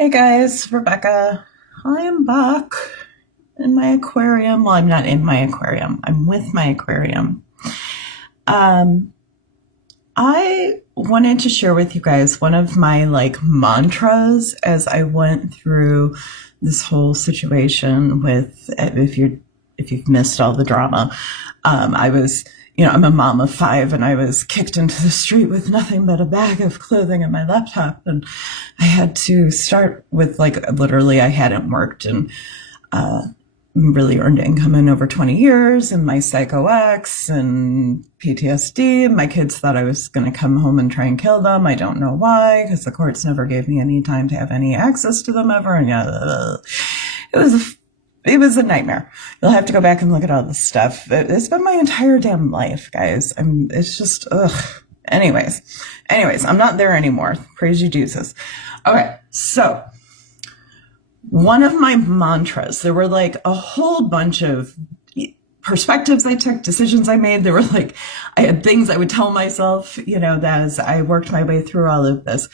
Hey guys, Rebecca. I am back in my aquarium. Well, I'm not in my aquarium. I'm with my aquarium. Um, I wanted to share with you guys one of my mantras as I went through this whole situation with if you've missed all the drama. I was I'm a mom of five and I was kicked into the street with nothing but a bag of clothing and my laptop. And I had to start with literally I hadn't worked and really earned income in over 20 years and my psycho ex and PTSD. My kids thought I was going to come home and try and kill them. I don't know why, because the courts never gave me any time to have any access to them ever. And it was a nightmare. You'll have to go back and look at all this stuff. It's been my entire damn life, guys. It's just, ugh. Anyways, I'm not there anymore. Praise you, Jesus. Okay, so one of my mantras, there were a whole bunch of perspectives I took, decisions I made. There were I had things I would tell myself, that as I worked my way through all of this.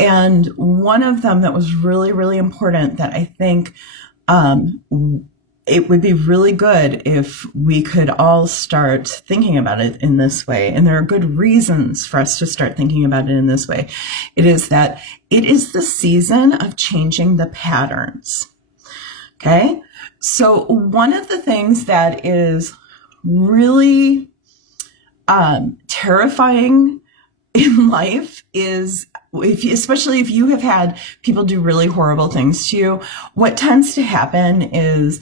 And one of them that was really, really important that I think it would be really good if we could all start thinking about it in this way. And there are good reasons for us to start thinking about it in this way. It is that it is the season of changing the patterns. Okay. So one of the things that is really terrifying in life is especially if you have had people do really horrible things to you, what tends to happen is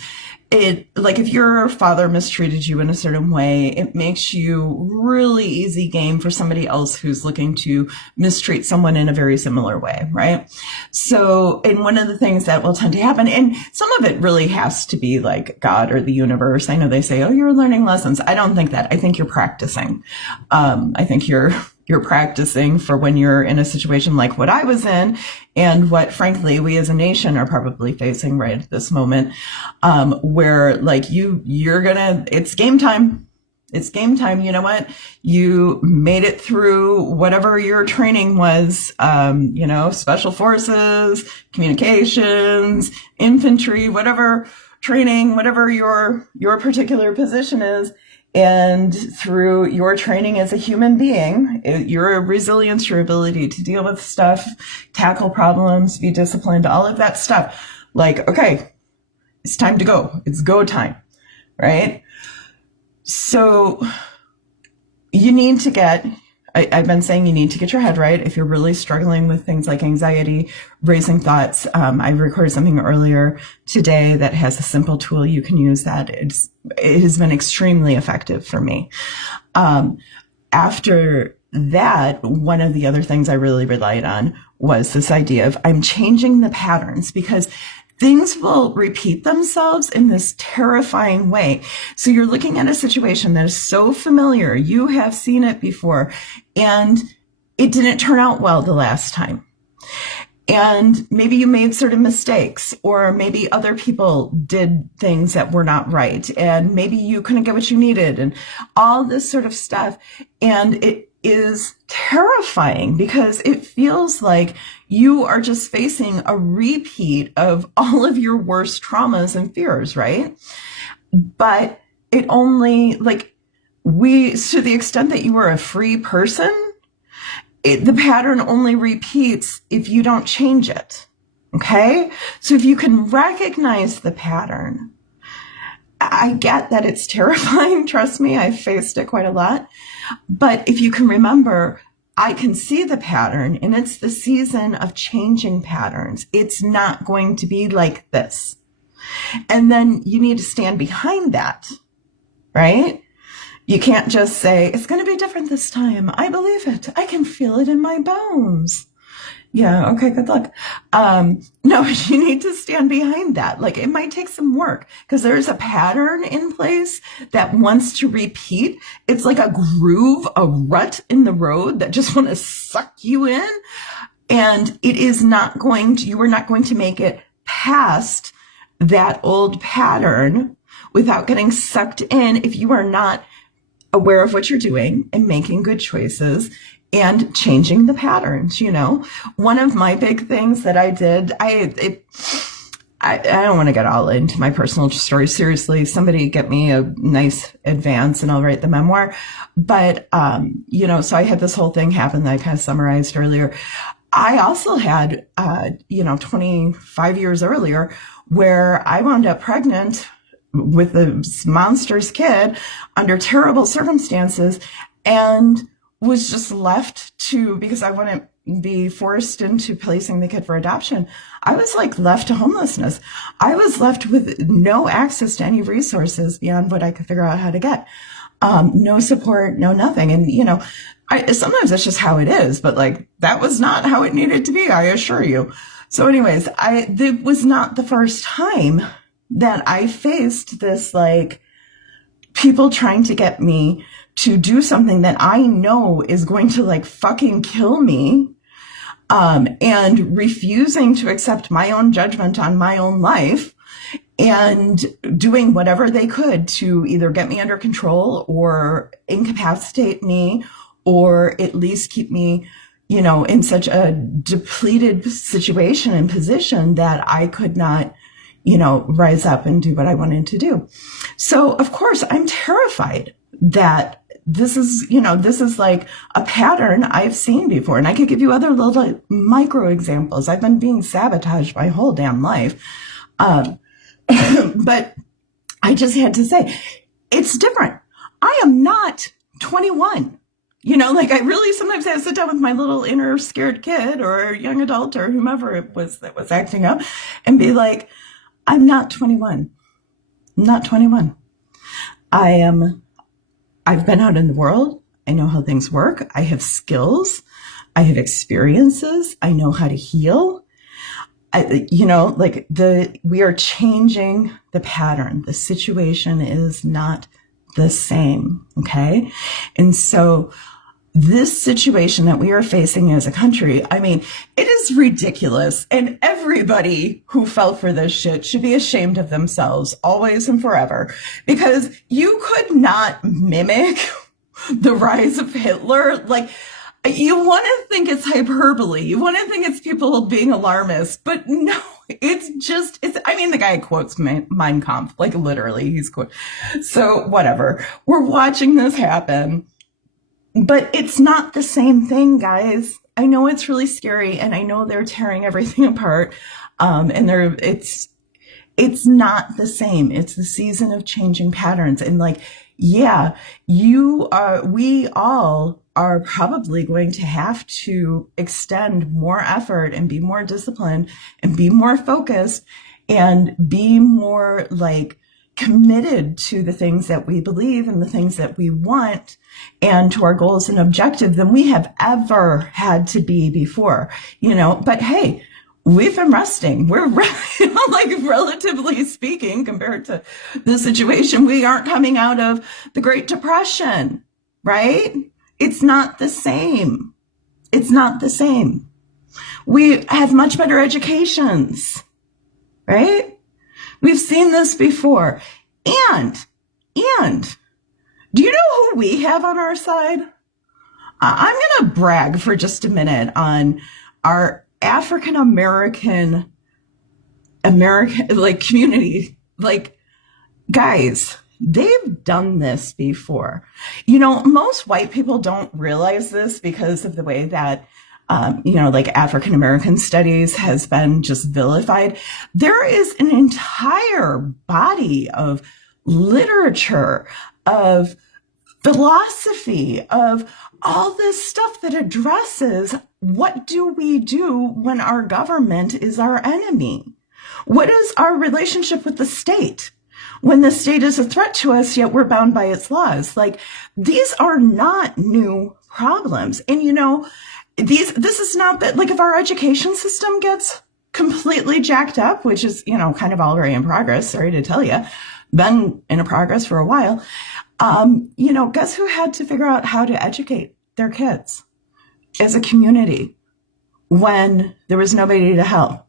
if your father mistreated you in a certain way, it makes you really easy game for somebody else who's looking to mistreat someone in a very similar way, right? So, and one of the things that will tend to happen, and some of it really has to be God or the universe. I know they say, oh, you're learning lessons. I don't think that. I think you're practicing. I think you're practicing for when you're in a situation like what I was in and what, frankly, we as a nation are probably facing right at this moment, where it's game time. It's game time. You know what? You made it through whatever your training was, special forces, communications, infantry, whatever training, whatever your particular position is. And through your training as a human being, your resilience, your ability to deal with stuff, tackle problems, be disciplined, all of that stuff. Okay, it's time to go. It's go time, right? So you need to I've been saying you need to get your head right. If you're really struggling with things like anxiety, racing thoughts, I recorded something earlier today that has a simple tool you can use that it has been extremely effective for me. After that, one of the other things I really relied on was this idea of I'm changing the patterns because things will repeat themselves in this terrifying way. So you're looking at a situation that is so familiar. You have seen it before and it didn't turn out well the last time. And maybe you made certain mistakes, or maybe other people did things that were not right. And maybe you couldn't get what you needed and all this sort of stuff. And it is terrifying because it feels like you are just facing a repeat of all of your worst traumas and fears, right? But it only, to the extent that you are a free person, the pattern only repeats if you don't change it. Okay? So if you can recognize the pattern, I get that it's terrifying. Trust me, I've faced it quite a lot. But if you can remember, I can see the pattern and it's the season of changing patterns. It's not going to be like this. And then you need to stand behind that, right? You can't just say, it's going to be different this time. I believe it. I can feel it in my bones. Yeah, okay, good luck. No, you need to stand behind that. It might take some work because there's a pattern in place that wants to repeat. It's like a groove, a rut in the road that just want to suck you in. And you are not going to make it past that old pattern without getting sucked in if you are not aware of what you're doing and making good choices and changing the patterns. One of my big things that I did, I don't want to get all into my personal story. Seriously, somebody get me a nice advance and I'll write the memoir. But, so I had this whole thing happen that I kind of summarized earlier. I also had, 25 years earlier where I wound up pregnant with this monster's kid under terrible circumstances and was just left to, because I wouldn't be forced into placing the kid for adoption. I was left to homelessness. I was left with no access to any resources beyond what I could figure out how to get. No support, no nothing. And, sometimes that's just how it is, but that was not how it needed to be, I assure you. So anyways, it was not the first time that I faced this, people trying to get me to do something that I know is going to fucking kill me, and refusing to accept my own judgment on my own life and doing whatever they could to either get me under control or incapacitate me or at least keep me, in such a depleted situation and position that I could not, rise up and do what I wanted to do. So of course I'm terrified that this is a pattern I've seen before. And I could give you other little micro examples. I've been being sabotaged my whole damn life. But I just had to say, it's different. I am not 21. I really sometimes have to sit down with my little inner scared kid or young adult or whomever it was that was acting up and be like, I'm not 21. I'm not 21. I've been out in the world. I know how things work. I have skills. I have experiences. I know how to heal. We are changing the pattern. The situation is not the same. Okay. And so this situation that we are facing as a country, it is ridiculous. And everybody who fell for this shit should be ashamed of themselves always and forever, because you could not mimic the rise of Hitler. You want to think it's hyperbole. You want to think it's people being alarmist, but no, the guy quotes Mein Kampf, literally he's quote. So whatever, we're watching this happen. But it's not the same thing, guys. I know it's really scary, and I know they're tearing everything apart. It's not the same. It's the season of changing patterns. And we all are probably going to have to extend more effort and be more disciplined and be more focused and be more committed to the things that we believe and the things that we want and to our goals and objectives than we have ever had to be before, but hey, we've been resting. We're relatively speaking, compared to the situation, we aren't coming out of the Great Depression, right? It's not the same. It's not the same. We have much better educations, right? We've seen this before. And do you know who we have on our side? I'm going to brag for just a minute on our African American community. Guys, they've done this before. Most white people don't realize this because of the way that African American studies has been just vilified. There is an entire body of literature, of philosophy, of all this stuff that addresses what do we do when our government is our enemy? What is our relationship with the state? When the state is a threat to us, yet we're bound by its laws. These are not new problems. And this is not that, if our education system gets completely jacked up, which is, kind of already in progress, sorry to tell you, been in a progress for a while, guess who had to figure out how to educate their kids as a community when there was nobody to help?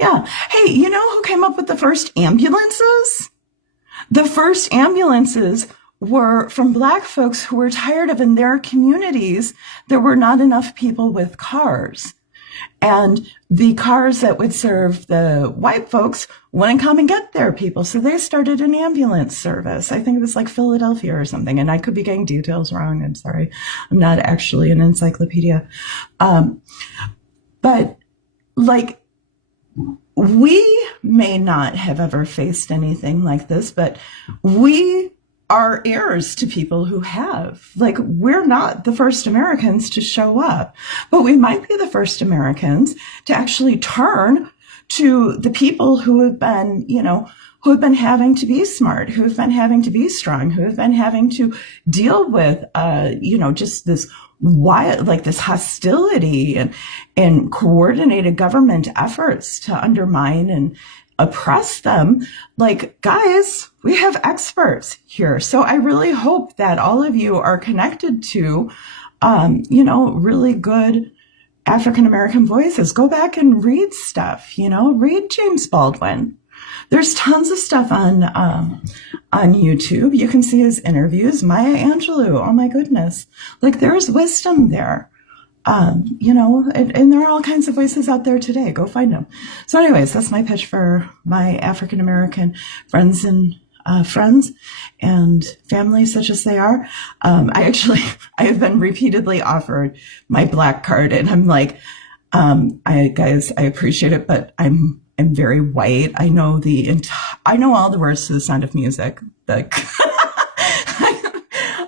Yeah. Hey, who came up with the first ambulances? The first ambulances were from Black folks who were tired of, in their communities, there were not enough people with cars. And the cars that would serve the white folks wouldn't come and get their people. So they started an ambulance service. I think it was like Philadelphia or something. And I could be getting details wrong. I'm sorry. I'm not actually an encyclopedia. But like, we may not have ever faced anything like this, but we are heirs to people who have. Like, we're not the first Americans to show up, but we might be the first Americans to actually turn to the people who have been, who have been having to be smart, who have been having to be strong, who have been having to deal with, just this wild, like this hostility and coordinated government efforts to undermine and oppress them. Like, guys, we have experts here. So I really hope that all of you are connected to, really good African-American voices. Go back and read stuff, read James Baldwin. There's tons of stuff on YouTube. You can see his interviews. Maya Angelou. Oh my goodness. Like, there's wisdom there. And there are all kinds of voices out there today. Go find them. So anyways, that's my pitch for my African-American friends and family, such as they are. I have been repeatedly offered my Black card, and I'm like, I appreciate it, but I'm very white. I know all the words to The Sound of Music.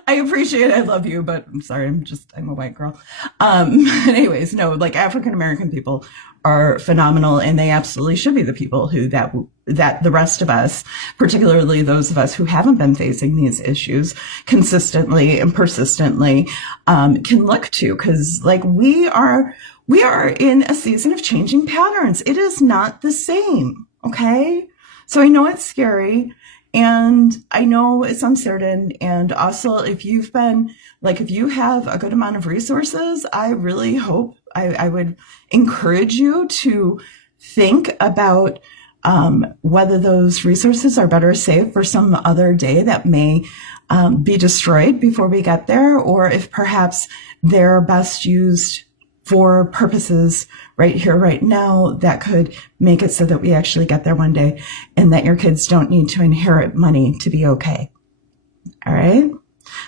I appreciate it. I love you, but I'm sorry. I'm a white girl. Anyways, no, like, African-American people are phenomenal, and they absolutely should be the people that the rest of us, particularly those of us who haven't been facing these issues consistently and persistently, can look to. 'Cause like, we are in a season of changing patterns. It is not the same. Okay. So I know it's scary. And I know it's uncertain. And also, if you have a good amount of resources, I really hope, I would encourage you to think about whether those resources are better saved for some other day that may be destroyed before we get there, or if perhaps they're best used for purposes right here, right now, that could make it so that we actually get there one day, and that your kids don't need to inherit money to be okay. All right.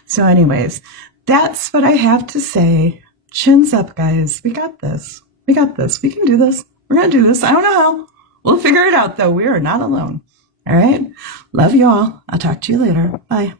So anyways, that's what I have to say. Chins up, guys. We got this. We got this. We can do this. We're going to do this. I don't know how. We'll figure it out, though. We are not alone. All right. Love you all. I'll talk to you later. Bye.